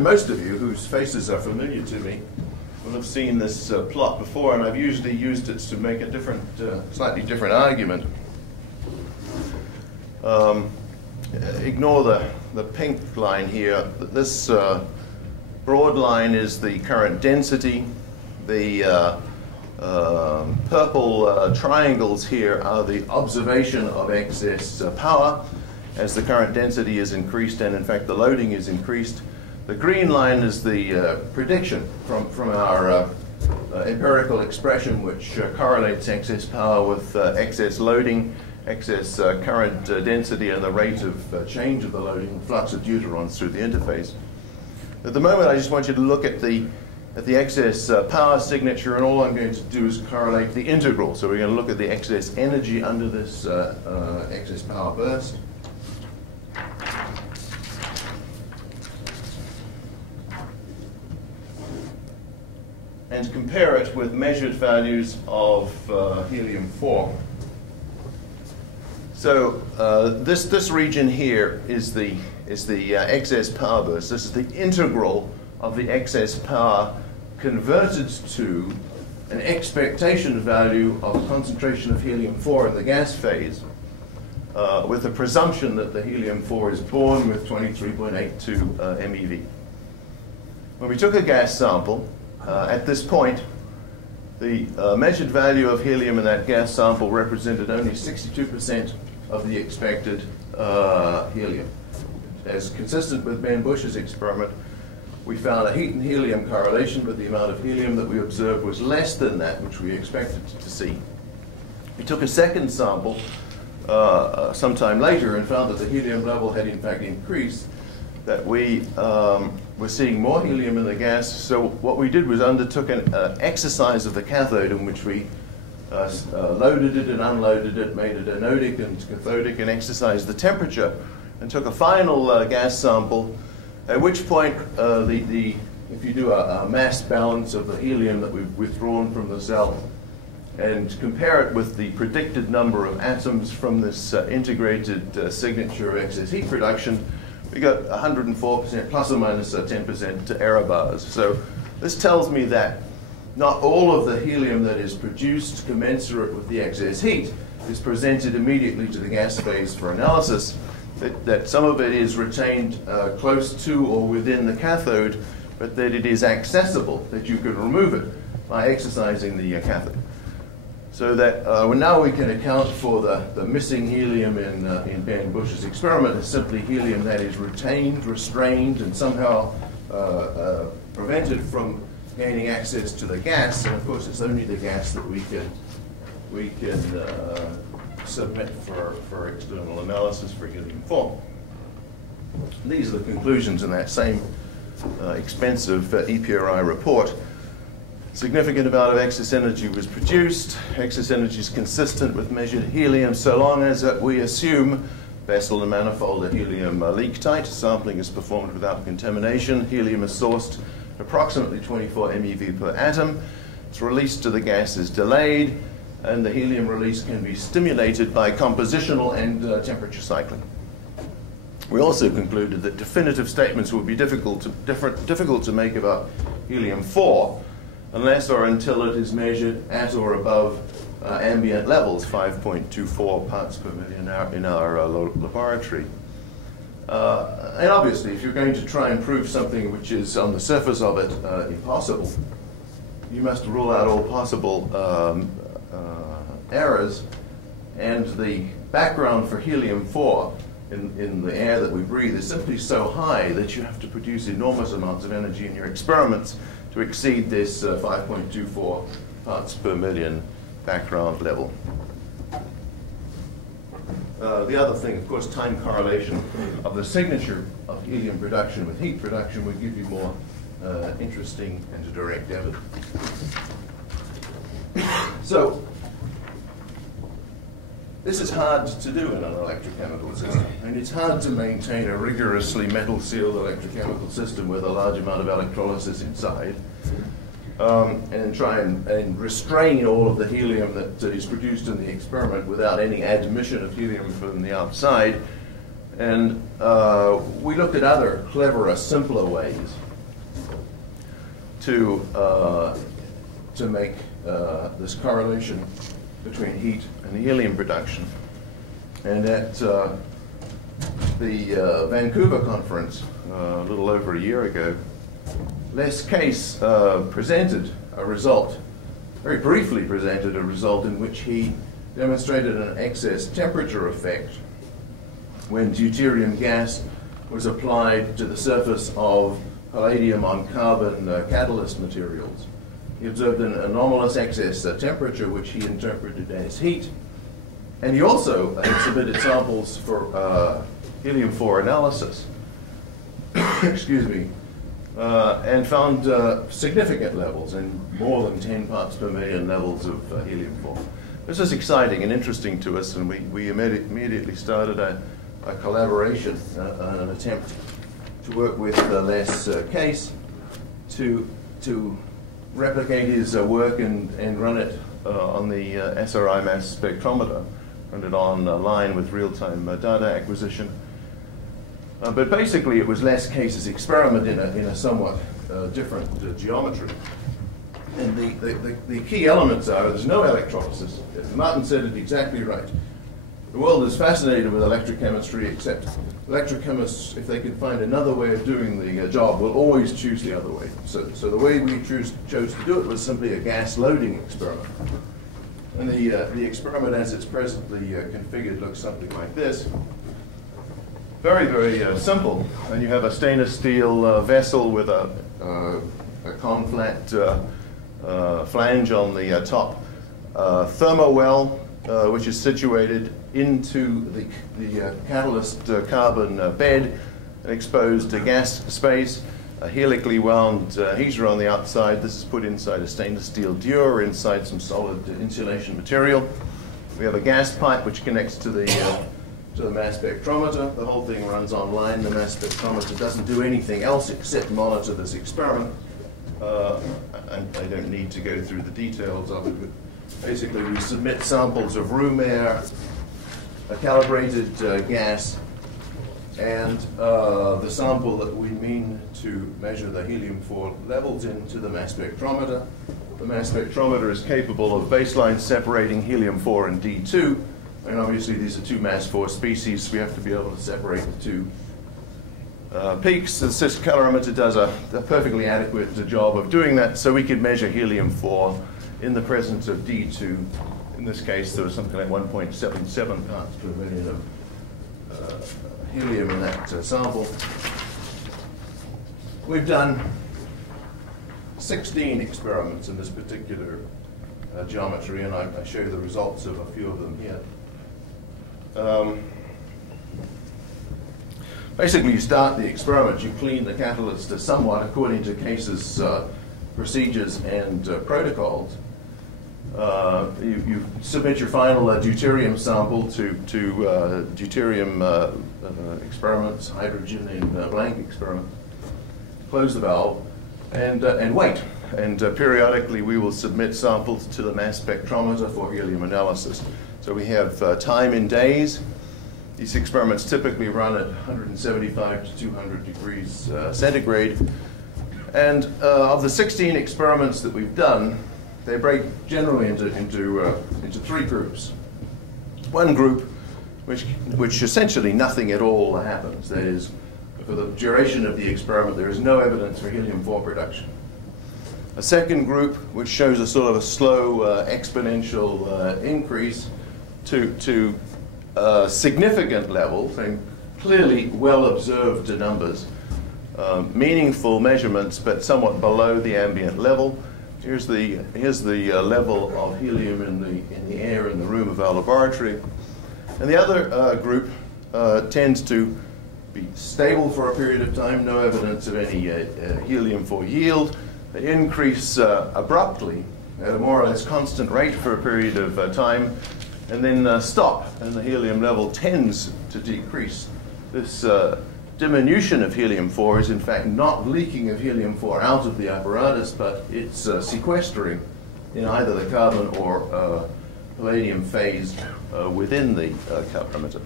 most of you whose faces are familiar to me will have seen this plot before, and I've usually used it to make a different, slightly different argument. Ignore the pink line here. This broad line is the current density. The purple triangles here are the observation of excess power as the current density is increased, and in fact the loading is increased. The green line is the prediction from our empirical expression, which correlates excess power with excess loading, excess current density, and the rate of change of the loading, flux of deuterons through the interface. At the moment, I just want you to look at the excess power signature, and all I'm going to do is correlate the integral. So we're going to look at the excess energy under this excess power burst. And compare it with measured values of helium-4. So this region here is the excess power burst. This is the integral of the excess power converted to an expectation value of concentration of helium-4 in the gas phase, with the presumption that the helium-4 is born with 23.82 MeV. When we took a gas sample, at this point, the measured value of helium in that gas sample represented only 62% of the expected helium. As consistent with Ben Bush's experiment, we found a heat and helium correlation, but the amount of helium that we observed was less than that which we expected to see. We took a second sample sometime later and found that the helium level had in fact increased, that we were seeing more helium in the gas. So what we did was undertook an exercise of the cathode in which we loaded it and unloaded it, made it anodic and cathodic, and exercised the temperature, and took a final gas sample, at which point if you do a mass balance of the helium that we've withdrawn from the cell and compare it with the predicted number of atoms from this integrated signature of excess heat production, we got 104% plus or minus 10% error bars. So this tells me that not all of the helium that is produced commensurate with the excess heat is presented immediately to the gas phase for analysis, that some of it is retained close to or within the cathode, but that it is accessible, that you could remove it by exercising the cathode. So that now we can account for the missing helium in Ben Bush's experiment as simply helium that is retained, restrained, and somehow prevented from gaining access to the gas. And of course, it's only the gas that we can submit for external analysis for helium-4. These are the conclusions in that same expensive EPRI report. Significant amount of excess energy was produced. Excess energy is consistent with measured helium so long as we assume vessel and manifold are helium leak tight. Sampling is performed without contamination. Helium is sourced approximately 24 MeV per atom. Its release to the gas is delayed, and the helium release can be stimulated by compositional and temperature cycling. We also concluded that definitive statements would be difficult to make about helium-4 unless or until it is measured at or above ambient levels, 5.24 parts per million in our laboratory. And obviously, if you're going to try and prove something which is on the surface of it impossible, you must rule out all possible errors, and the background for helium-4 in the air that we breathe is simply so high that you have to produce enormous amounts of energy in your experiments to exceed this 5.24 parts per million background level. The other thing, of course, time correlation of the signature of helium production with heat production would give you more interesting and direct evidence. So, this is hard to do in an electrochemical system, and it's hard to maintain a rigorously metal-sealed electrochemical system with a large amount of electrolysis inside, and try and restrain all of the helium that is produced in the experiment without any admission of helium from the outside. And we looked at other cleverer, simpler ways to make this correlation between heat and helium production. And at the Vancouver conference a little over a year ago, Les Case presented a result, very briefly presented a result in which he demonstrated an excess temperature effect when deuterium gas was applied to the surface of palladium on carbon catalyst materials. He observed an anomalous excess temperature, which he interpreted as heat. And he also had submitted samples for helium-4 analysis, excuse me, and found significant levels, in more than 10 parts per million levels of helium-4. This is exciting and interesting to us, and we immediately started a collaboration, an attempt to work with Les Case to replicate his work and run it on the SRI mass spectrometer, run it online with real-time data acquisition. But basically, it was Les Case's experiment in a somewhat different geometry. And the key elements are there's no electrolysis. Martin said it exactly right. The world is fascinated with electrochemistry, except electrochemists, if they can find another way of doing the job, will always choose the other way. So the way we chose to do it was simply a gas loading experiment. And the experiment as it's presently configured looks something like this. Very, very simple. And you have a stainless steel vessel with a conflat flange on the top, thermowell, which is situated into the catalyst carbon bed, an exposed gas space, a helically wound heater on the outside. This is put inside a stainless steel dewar inside some solid insulation material. We have a gas pipe which connects to the mass spectrometer. The whole thing runs online. The mass spectrometer doesn't do anything else except monitor this experiment. And I don't need to go through the details of it, but basically we submit samples of room air, a calibrated gas, and the sample that we mean to measure the helium-4 levels into the mass spectrometer. The mass spectrometer is capable of baseline separating helium-4 and D2, and obviously these are two mass 4 species, so we have to be able to separate the two peaks. The cis calorimeter does a perfectly adequate job of doing that, so we could measure helium-4 in the presence of D2. In this case, there was something like 1.77 parts per million of helium in that sample. We've done 16 experiments in this particular geometry, and I show you the results of a few of them here. Basically, you start the experiment, you clean the catalyst somewhat according to Case's procedures and protocols. You submit your final deuterium sample to deuterium experiments, hydrogen in blank experiments. Close the valve and wait. And periodically we will submit samples to the mass spectrometer for helium analysis. So we have time in days. These experiments typically run at 175 to 200 degrees centigrade. And of the 16 experiments that we've done, they break generally into three groups. One group, which essentially nothing at all happens. That is, for the duration of the experiment, there is no evidence for helium-4 production. A second group, which shows a sort of a slow exponential increase to significant levels, and clearly well-observed numbers, meaningful measurements, but somewhat below the ambient level. Here's the level of helium in the air in the room of our laboratory. And the other group tends to be stable for a period of time, no evidence of any helium-4 yield. They increase abruptly at a more or less constant rate for a period of time, and then stop, and the helium level tends to decrease. This diminution of helium-4 is in fact not leaking of helium-4 out of the apparatus, but it's sequestering in either the carbon or palladium phase within the calorimeter.